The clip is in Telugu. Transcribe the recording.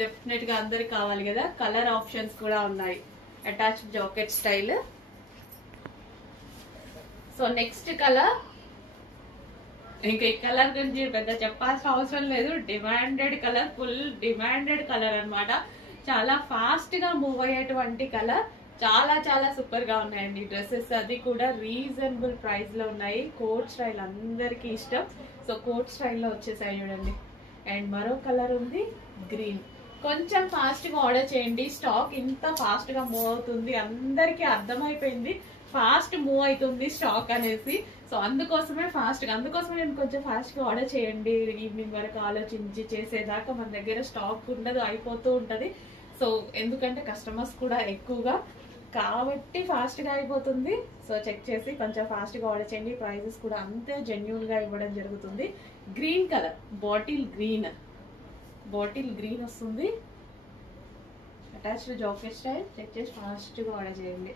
డెఫినెట్ గా అందరికి కావాలి కదా. కలర్ ఆప్షన్స్ కూడా ఉన్నాయి. Attached jacket style. So next colour, ఇంకా ఈ కలర్ గురించి పెద్ద చెప్పాల్సిన అవసరం లేదు. Demanded colour, full demanded colour అన్నమాట. చాలా ఫాస్ట్ గా మూవ్ అయ్యేటువంటి కలర్. చాలా చాలా సూపర్ గా ఉన్నాయండి డ్రెస్సెస్. అది కూడా రీజనబుల్ ప్రైస్ లో ఉన్నాయి. కోట్ స్టైల్ అందరికి ఇష్టం. సో కోట్ స్టైల్లో వచ్చేసాయి చూడండి. అండ్ మరో కలర్ ఉంది గ్రీన్. కొంచెం ఫాస్ట్ గా ఆర్డర్ చేయండి. స్టాక్ ఇంత ఫాస్ట్ గా మూవ్ అవుతుంది, అందరికి అర్థమైపోయింది. ఫాస్ట్ మూవ్ అవుతుంది స్టాక్ అనేసి. సో అందుకోసమే నేను కొంచెం ఫాస్ట్ గా ఆర్డర్ చేయండి. ఈవినింగ్ వరకు ఆలోచించి చేసేదాకా మన దగ్గర స్టాక్ ఉండదు, అయిపోతూ ఉంటది. సో ఎందుకంటే కస్టమర్స్ కూడా ఎక్కువగా కాబట్టి ఫాస్ట్ గా అయిపోతుంది. సో చెక్ చేసి కొంచెం ఫాస్ట్ గా ఆర్డర్ చేయండి. ప్రైజెస్ కూడా అంతే జెన్యూన్ గా ఇవ్వడం జరుగుతుంది. గ్రీన్ కలర్, బాటిల్ గ్రీన్ వస్తుంది. Attached jacket style. చెక్ చేసి ఫాస్ట్ గా ఆర్డర్ చేయండి.